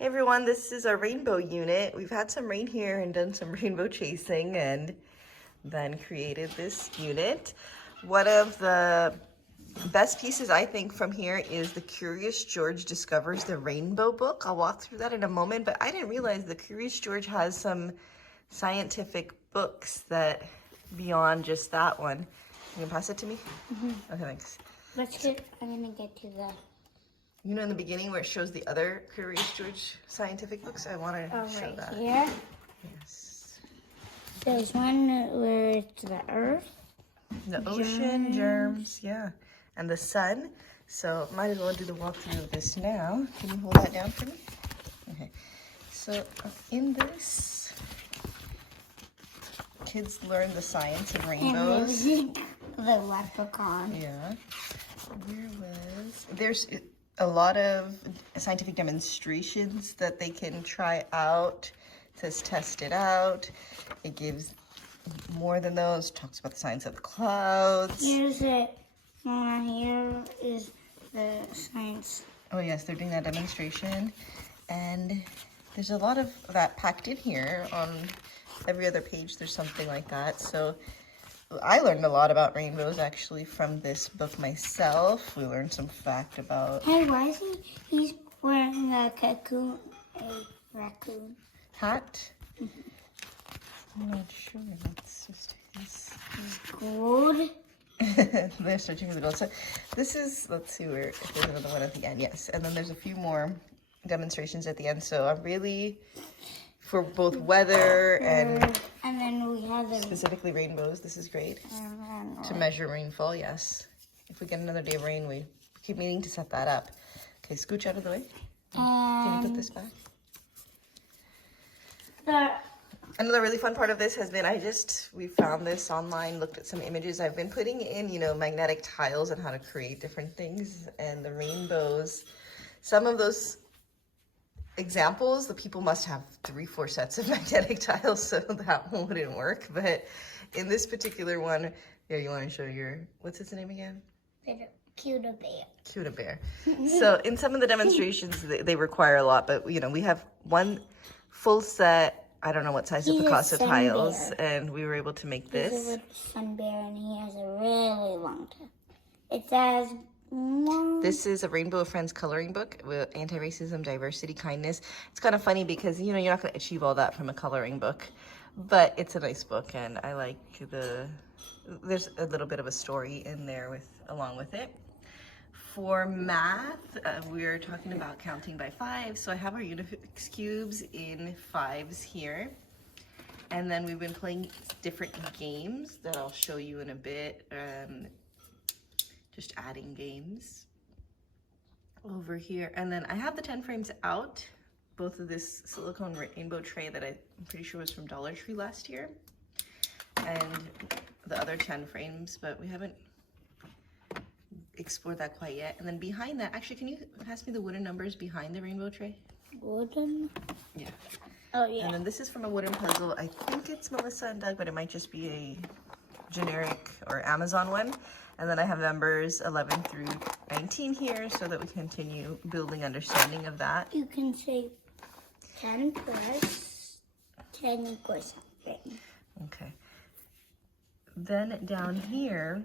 Hey everyone, this is our rainbow unit. We've had some rain here and done some rainbow chasing and then created this unit. One of the best pieces I think from here is the Curious George Discovers the Rainbow book. I'll walk through that in a moment, but I didn't realize the Curious George has some scientific books that beyond just that one. You can pass it to me? Mm-hmm. Okay, thanks. I'm gonna get to the... You know in the beginning where it shows the other Curious George scientific books? I want to show right that. Here. Yes. There's one where it's the earth. The ocean, germs, yeah. And the sun. So might as well do the walkthrough of this now. Can you hold that down for me? Okay. So in this, kids learn the science of rainbows. And the leprechaun. Yeah. There's a lot of scientific demonstrations that they can try out. It says test it out. It gives more than those. Talks about the science of the clouds. Here's it. Here is the science. Oh yes, they're doing that demonstration. And there's a lot of that packed in here. On every other page there's something like that. So I learned a lot about rainbows actually from this book myself. We learned some fact about... Hey, why is he's wearing a raccoon hat? I'm not sure. That's just his... gold. They're searching for the gold. So this is, let's see where, if there's another one at the end. Yes, and then there's a few more demonstrations at the end. So I'm really, for both weather and then we have the... specifically rainbows, this is great. To measure rainfall, yes. If we get another day of rain, we keep meaning to set that up. Okay, scooch out of the way. Can you put this back? Another really fun part of this has been, we found this online, looked at some images. I've been putting in, magnetic tiles and how to create different things, and the rainbows. Some of those examples, the people must have 3-4 sets of magnetic tiles, so that one wouldn't work. But in this particular one, here you want to show what's its name again? Cuda bear. Cuda bear. So in some of the demonstrations, they require a lot, but we have one full set. I don't know what size of Picasso tiles, and we were able to make this. He's a little sun bear, and he has a really long tail. It says... This is a Rainbow of Friends coloring book with anti-racism, diversity, kindness. It's kind of funny because, you're not going to achieve all that from a coloring book, but it's a nice book, and I like there's a little bit of a story in there along with it. For math, we're talking about counting by 5, so I have our Unifix cubes in 5s here. And then we've been playing different games that I'll show you in a bit. Just adding games over here. And then I have the 10 frames out, both of this silicone rainbow tray that I'm pretty sure was from Dollar Tree last year, and the other 10 frames, but we haven't explored that quite yet. And then behind that, actually, can you pass me the wooden numbers behind the rainbow tray? Wooden? Yeah. Oh, yeah. And then this is from a wooden puzzle. I think it's Melissa and Doug, but it might just be a generic or Amazon one. And then I have numbers 11 through 19 here so that we continue building understanding of that. You can say 10 plus 10 equals something. Okay. Then down here,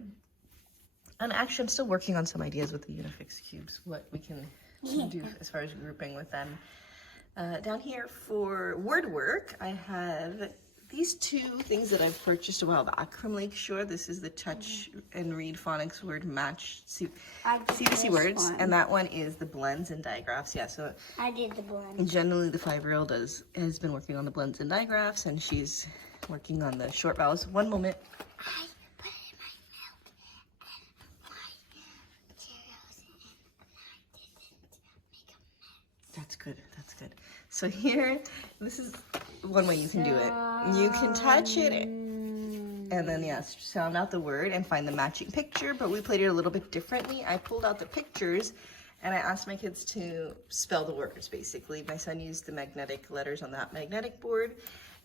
and actually I'm still working on some ideas with the Unifix cubes, what we can do as far as grouping with them. Down here for word work, I have these 2 things that I've purchased a while back from Lakeshore. This is the Touch and Read Phonics Word Match CBC Words, and that one is the blends and digraphs. Yeah, so I did the blends. Generally, the 5-year-old has been working on the blends and digraphs, and she's working on the short vowels. One moment. I put it in my milk and my Cheerios, and I didn't make a mess. That's good. That's good. So here, this is one way you can do it. You can touch it and then, sound out the word and find the matching picture, but we played it a little bit differently. I pulled out the pictures and I asked my kids to spell the words, basically. My son used the magnetic letters on that magnetic board,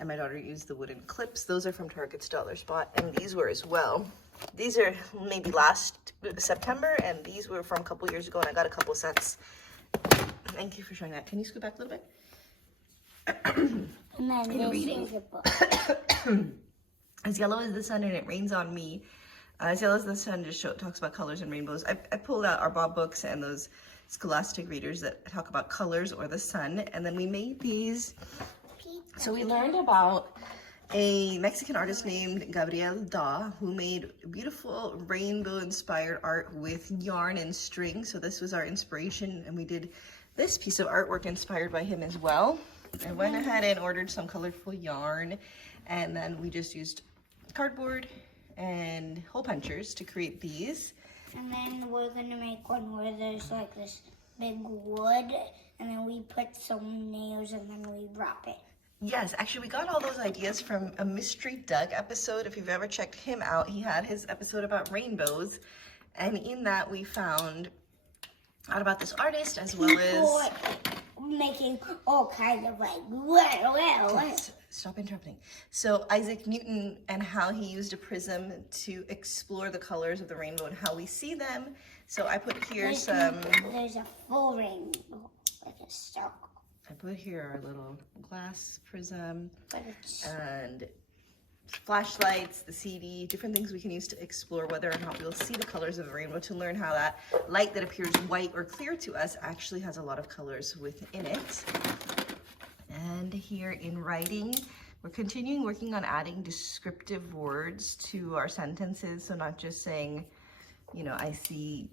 and my daughter used the wooden clips. Those are from Target's Dollar Spot, and these were as well. These are maybe last September, and these were from a couple years ago, and I got a couple sets Thank you for showing that. Can you scoot back a little bit? And then this reading? is a book. As Yellow as the Sun and It Rains on Me. As Yellow as the Sun just talks about colors and rainbows. I pulled out our Bob books and those scholastic readers that talk about colors or the sun. And then we made these. So we learned about a Mexican artist named Gabriel Da, who made beautiful rainbow-inspired art with yarn and string. So this was our inspiration, and we did this piece of artwork inspired by him as well. I went ahead and ordered some colorful yarn, and then we just used cardboard and hole punchers to create these. And then we're gonna make one where there's like this big wood, and then we put some nails, and then we wrap it. Yes, actually we got all those ideas from a Mystery Doug episode. If you've ever checked him out, he had his episode about rainbows, and in that we found out about this artist as well as making all kinds of like, well. Stop interrupting. So Isaac Newton and how he used a prism to explore the colors of the rainbow and how we see them. So I put here There's a full rainbow, like a circle. I put here our little glass prism But it's and flashlights, the CD, different things we can use to explore whether or not we'll see the colors of the rainbow, to learn how that light that appears white or clear to us actually has a lot of colors within it. And here in writing, we're continuing working on adding descriptive words to our sentences. So not just saying, you know, I see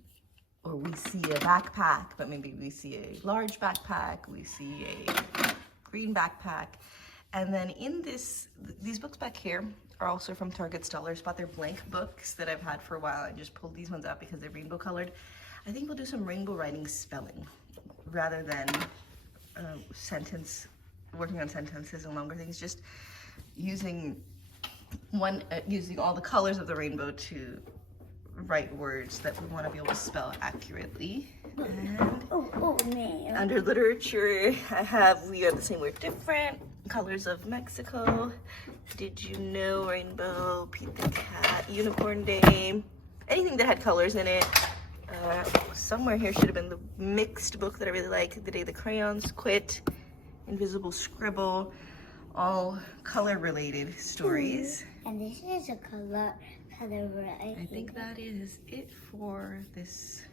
or we see a backpack, but maybe we see a large backpack, we see a green backpack. And then in these books back here are also from Target's Dollar Spot. They're blank books that I've had for a while. I just pulled these ones out because they're rainbow colored. I think we'll do some rainbow writing spelling rather than working on sentences and longer things, just using all the colors of the rainbow to write words that we want to be able to spell accurately. And man. under literature, we have the same word different, colors of Mexico, did you know, rainbow, Pete the Cat, Unicorn Day, anything that had colors in it. Somewhere here should have been the mixed book that I really like, The Day the Crayons Quit, Invisible Scribble, all color related stories. And this is a color right? I think that is it for this.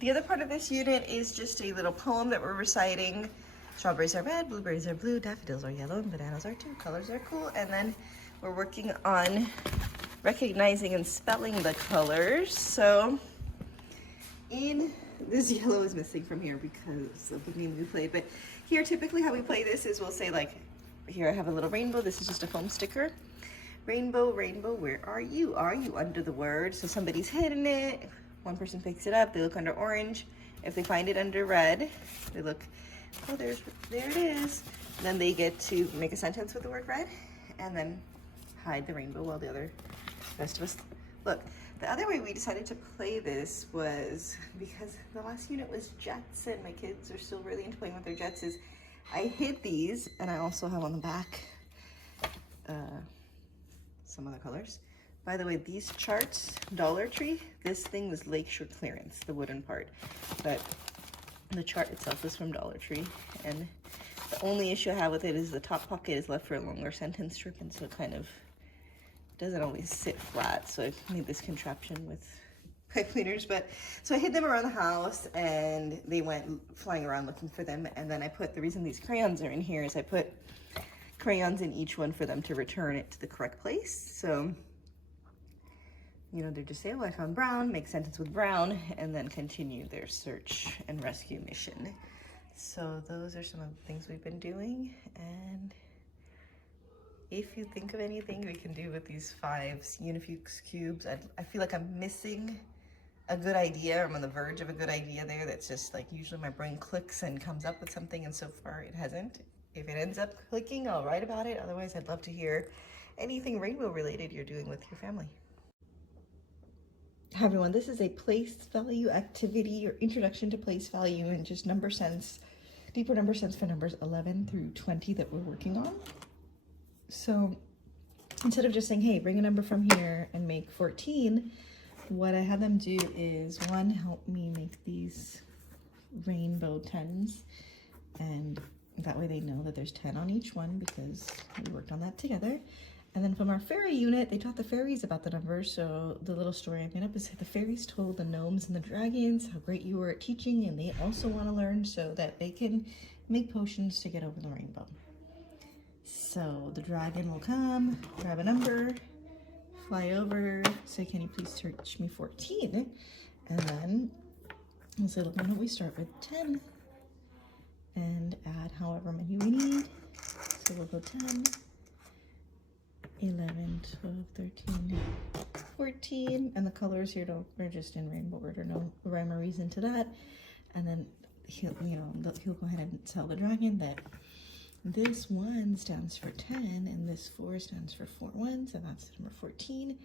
The other part of this unit is just a little poem that we're reciting. Strawberries are red, blueberries are blue, daffodils are yellow, and bananas are too. Colors are cool. And then we're working on recognizing and spelling the colors. So this yellow is missing from here because of the game we played. But here, typically how we play this is we'll say like, here I have a little rainbow. This is just a foam sticker. Rainbow, rainbow, where are you? Are you under the word? So somebody's hidden it. One person picks it up. They look under orange. If they find it under red, they look, oh, there it is. Then they get to make a sentence with the word red and then hide the rainbow while the rest of us look. The other way we decided to play this was because the last unit was jets and my kids are still really into playing with their jets, is I hid these, and I also have on the back some other colors. By the way, these charts, Dollar Tree, this thing was Lakeshore clearance, the wooden part, but the chart itself is from Dollar Tree, and the only issue I have with it is the top pocket is left for a longer sentence strip, and so it kind of doesn't always sit flat, so I've made this contraption with pipe cleaners. But so I hid them around the house and they went flying around looking for them, and then I put, the reason these crayons are in here is I put crayons in each one for them to return it to the correct place. So, you know, they just say, oh, I found brown, make a sentence with brown, and then continue their search and rescue mission. So those are some of the things we've been doing, and if you think of anything we can do with these 5 Unifux cubes, I feel like I'm missing a good idea, or I'm on the verge of a good idea there that's just like, usually my brain clicks and comes up with something, and so far it hasn't. If it ends up clicking, I'll write about it. Otherwise, I'd love to hear anything rainbow related you're doing with your family. Hi everyone, this is a place value activity or introduction to place value and just number sense, deeper number sense for numbers 11 through 20 that we're working on. So instead of just saying, hey, bring a number from here and make 14, what I had them do is, one, help me make these rainbow 10s, and that way they know that there's 10 on each one because we worked on that together. And then from our fairy unit, they taught the fairies about the numbers. So the little story I made up is that the fairies told the gnomes and the dragons how great you were at teaching, and they also want to learn so that they can make potions to get over the rainbow. So the dragon will come, grab a number, fly over, say, can you please teach me 14? And then we'll say, look, we start with 10 and add however many we need. So we'll go 10, 11, 12, 13, 14. And the colors here are just in rainbow order, no rhyme or reason to that. And then he'll go ahead and tell the dragon that this 1 stands for 10 and this 4 stands for 4 ones, and that's number 14.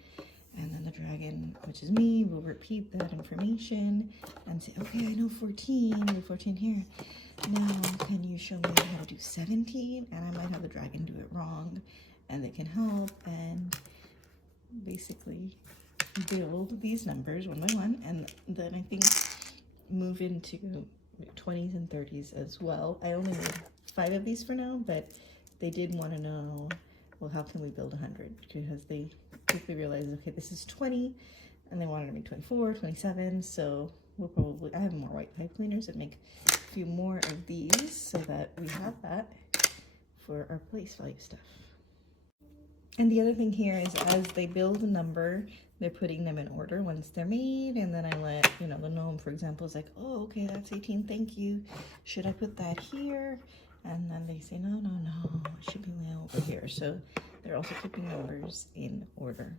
And then the dragon, which is me, will repeat that information and say, okay, I know 14, we have 14 here. Now, can you show me how to do 17? And I might have the dragon do it wrong, and they can help and basically build these numbers one by one, and then I think move into 20s and 30s as well. I only made 5 of these for now, but they did want to know, well, how can we build 100? Because they quickly realized, okay, this is 20, and they wanted to make 24, 27, so we'll probably, I have more white pipe cleaners that make a few more of these so that we have that for our place value stuff. And the other thing here is as they build a number, they're putting them in order once they're made, and then I let, the gnome, for example, is like, oh, okay, that's 18, thank you. Should I put that here? And then they say, no, it should be way over here. So they're also keeping numbers in order.